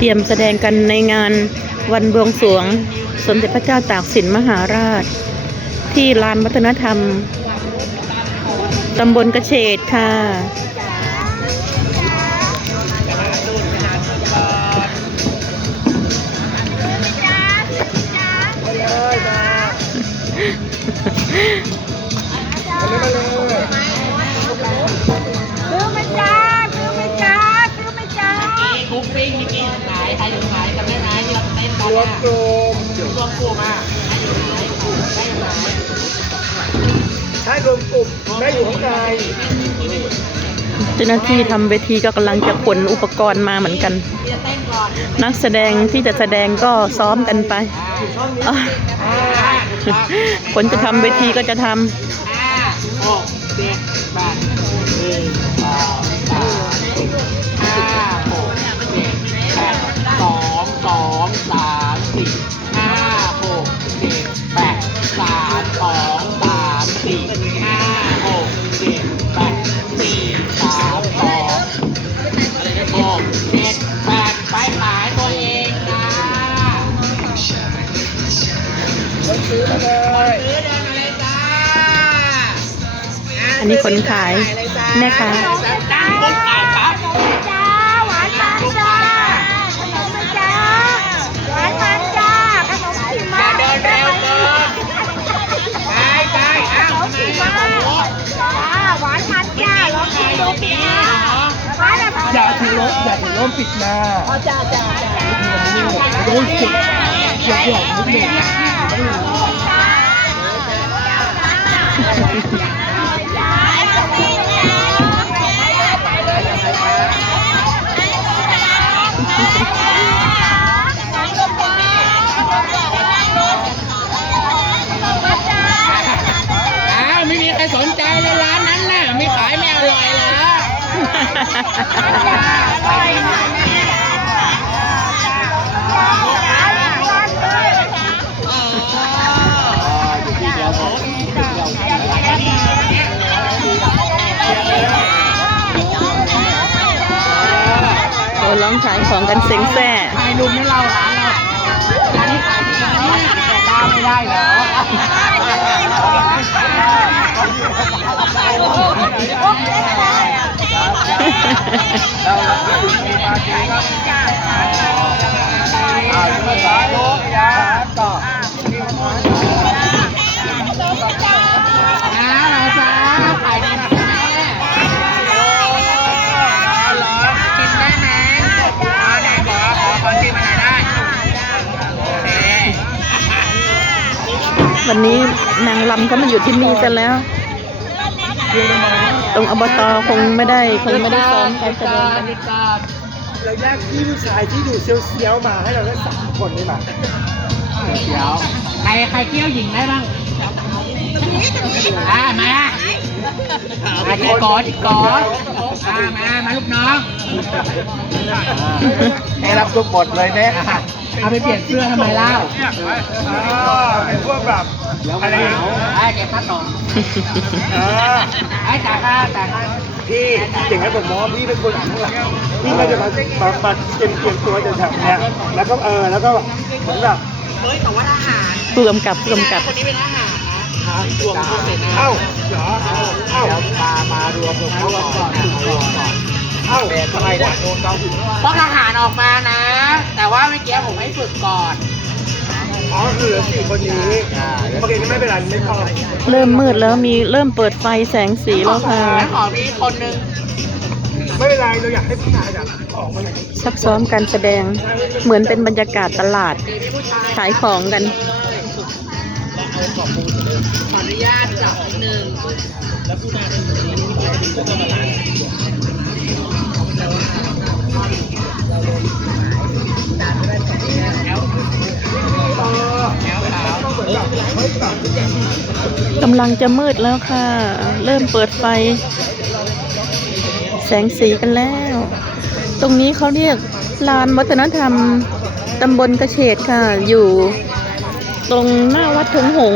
เตรียมแสดงกันในงานวันบวงสรวง สมเด็จพระเจ้าตากสินมหาราช ที่ลานวัฒนธรรม ตำบลกระเฉดค่ะ รวมกลุ่มรวมกลุ่มอะใครอยู่ขารอยู่ขายใช่รวมกลุ่มแม่อยู่ข้างในเจ้าหน้าที่ทำเวทีก็กำลังจะขนอุปกรณ์มาเหมือนกัน นักแสดงที่จะแสดงก็ซ้อมกันไปคนจะทำเวทีก็จะทห้ ดูสิจ้าหวานอะไรอย่าถือล้มอย่าถือล้มปิดหน้าจ้าจ้าจ้าโดนเจ็บเจ็บหยอกนิดหนึ่ง โอ้ร้องขายของกันเซ็งแซ่ขายลุมให้เราร้านเราร้านนี้ขายดีนแต่ตาไม่ได้เหร วันนี้นางลำเขามาอยู่ที่นี่กันแล้ว ตรงอบตคงไม่ได้คงไม่ได้ซ้อมการแสดงกันเราแยกพี่ผู้ชายที่ดูเซียวๆมาให้เราได้สามคนได้ไหมเดี๋ยวใครใครเที่ยวหญิงได้บ้างอ่ามามาจิกกอจิกกออ่ามามาลูกน้องให้รับทุกบทเลยเนี่ย เอาไปเปลี่ยนเสื้อทำไมเล่าเป็นพวกแบบอะไรไอ้แกพัดหนอไอ้จ่ายค่าจ่ายค่าพี่อย่างนั้นผมมองพี่เป็นคนข้างหลังพี่ก็จะมามามาเตรียมเตรียมตัวจะแบบเนี้ยแล้วก็เออแล้วก็เหมือนแบบเฮ้ยแต่ว่าทหารผู้กำกับผู้กำกับคนนี้เป็นทหารนะรวมพวเสนาเอ้าเหรอเอ้ามา มารวมกับเขาก่อนก่อน เอ้าทำไมเนี่ยเพราะทหารออกมานะ แต่ว่าเมื่อกี้ผมให้ฝึกก่อนอ๋อคือเหลือสี่คนนี้โอเคไม่เป็นไรไม่พอเริ่มมืดแล้วมีเริ่มเปิดไฟแสงสีแล้วค่ะแล้วขอมีคนนึงไม่เป็นไรเราอยากให้ผู้ชายแบบออกมาหน่อยซักซ้อมการแสดงเหมือนเป็นบรรยากาศตลาดขายของกันขออนุญาตจับนิดนึง กำลังจะมืดแล้วค่ะ เริ่มเปิดไฟ แสงสีกันแล้ว ตรงนี้เขาเรียกลานวัฒนธรรมตำบลกระเฉดค่ะ อยู่ตรงหน้าวัดทงหง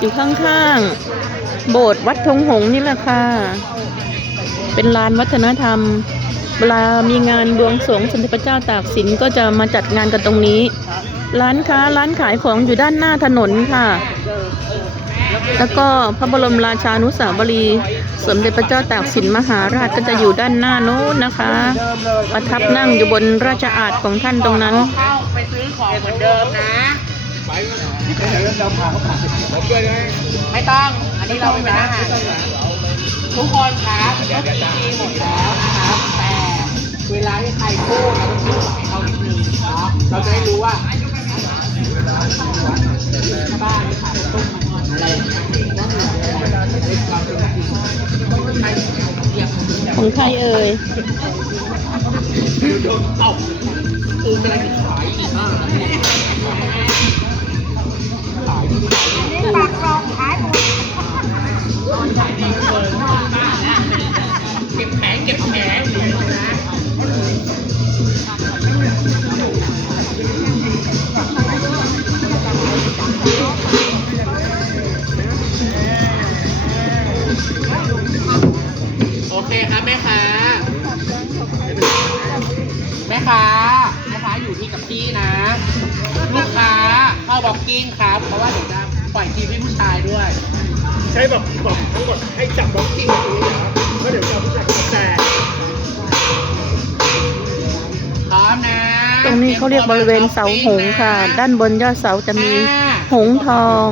อยู่ข้างๆ โบสถ์วัดทงหงนี่แหละค่ะ เป็นลานวัฒนธรรม เวลามีงานบวงสรวงสมเด็จพระเจ้าตากสินก็จะมาจัดงานกันตรงนี้ ร้านค้าร้านขายของอยู่ด้านหน้าถนนค่ะ แล้วก็พระบรมราชานุสาวรีย์สมเด็จพระเจ้าตากสินมหาราชก็จะอยู่ด้านหน้าโน้นนะคะเดิมเลยประทับนั่งอยู่บนราชอาณของท่านตรงนั้นเข้าไปซื้อของเหมือนเดิมนะที่เป็นเรื่องเราพาเขาผ่านผมด้วยนะไม่ต้อง อันนี้เราเป็นอาหารทุกคนครับทุกที่มีหมดแล้วนะครับแต่ เวลาที่ใครพูดเราต้องพูดให้เขาดนึงเนาะเราจะได้รู้ว่าชาบ้านขายต้มอะไรนั่นแหละเป็นความเป็นจริงใครเรียของใครเอ่ยโดนตบคือกำลังจะขายอีกห้านาทีขายดีปากรองขายหมดขายดีเกินบ้านแล้วเก็บแผงเก็บแผงนะ โอเคครับแม่ค้าแม่ค้าแม่ค้าอยู่ที่กับที่นะ ลูกค้าเข้าบ็อกกิ้งครับ เพราะว่าเดี๋ยวจะปล่อยทีมให้ผู้ชายด้วย ใช้แบบบอกทั้งหมดให้จับบล็อกกิ้งตรงนี้เหรอแล้วเดี๋ยวจะผู้ชายแตก ตรงนี้เขาเรียกบริเวณเสาหงส์ค่ะ ด้านบนยอดเสาจะมีหงส์ทอง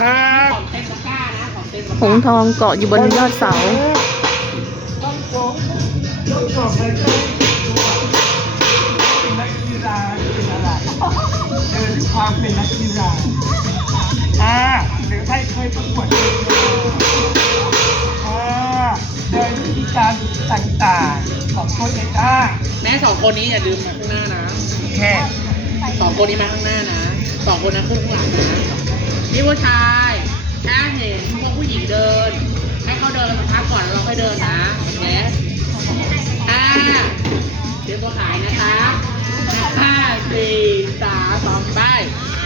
ครับของเต็มตะกร้านะของเต็มตะกหร้างส์ทองเกาะอยู่บนยอดเสาต้องฟ้องต้องสอบเลยครับนักกีฬาเป็นอะไรเดินความเป็นนักกีฬาอ่าหรือใครเคยประกวดเดินอ่า เดินวิธีการต่างๆของตัวเองอ่าแม่สองคนนี้อย่าลืมมาข้างหน้านะแค่สองคนนี้มาข้างหน้านะสองคนนั้นขึ้นข้างหลังนะนี่ผู้ชายถ้าเห็นพวกผู้หญิงเดิน ให้เขาเดินสักพักก่อนแล้วเราค่อยเดินนะเนสอ่าเตรียมตัวขายนะคะห้าสี่สามสองไปเป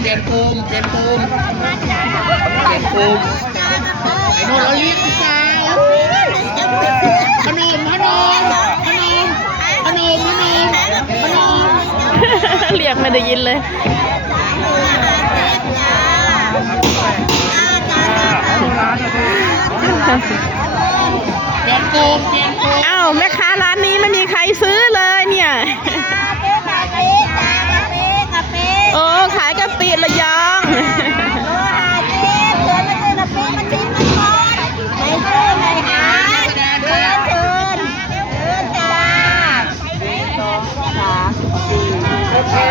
เปลี่ยนภูมิเปลี่ยนภูมิเปลี่ยนภูมิไอ้โน่นเราเรียกผู้ชายขนมขนมขนมขนมขนมขนมเรียกไม่ได้ยินเลยเปลี่ยนภูมิเปลี่ยนภูมิอ้าวแม่ค้าร้านนี้ไม่มีใครซื้อเลยเนี่ย โอ้ขายกะปิ ระยองแค่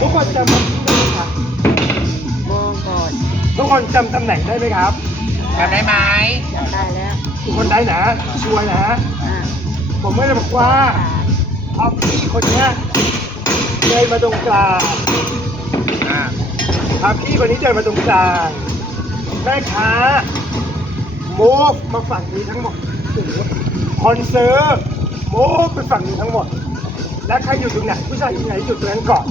ทุกคนจำทุกคนจำตำแหน่งได้ไหมครับจำได้ไหมทุกคนได้นะชัวร์นะ ผมไม่ได้บอกว่าเอาพี่คนเนี้ย เดินมาตรงกลางครับพี่คนนี้เดินมาตรงกลางแม่ค้าโมฟมาฝั่งนี้ทั้งหมดคนซื้อโมฟไปฝั่งนี้ทั้งหมด และใครอยู่ตรงไหนผู้ชายอยู่ไหนอยู่ตรงนั้นก่อน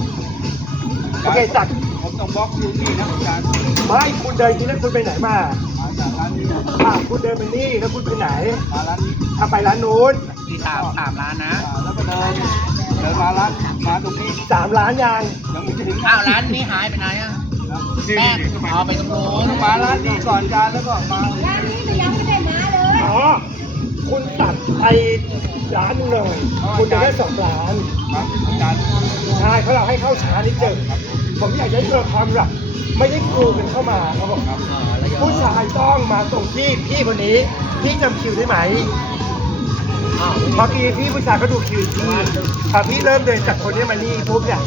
โอเคจัดผมต้องบล็อกอยู่ที่นะอาจารย์ไม่คุณเดินที่นั่นคุณไปไหนมามาจากร้านนี้อ่าคุณเดินไปนี่แล้วคุณไปไหนมาร้านนี้ถ้าไปร้านนู้นมีสามสามร้านนะอ่าแล้วก็เดิน เดินมาร้านมาตรงนี้สามล้านยังยังไม่ถึงอ้าวร้านนี้หายไปไหนอะแม่เอาไปตรงโน้นมาร้านนี้ก่อนอาจารย์แล้วก็มาอ๋อคุณตัดไปร้านหนึ่งเลยคุณจะได้สองล้านครับอาจารย์ใช่เพราะเราให้เข้าช้านิดเดียวผมอยากจะให้ตัวความแบบไม่ได้กรูกันเข้ามาครับผมผู้ชายต้องมาตรงที่พี่คนนี้พี่จำคิวได้ไหม เมื่อกี้พี่ผู้ชายก็ดูคิวพี่พอพี่เริ่มเดินจากคนนี้มานี่ปุ๊บเนี่ย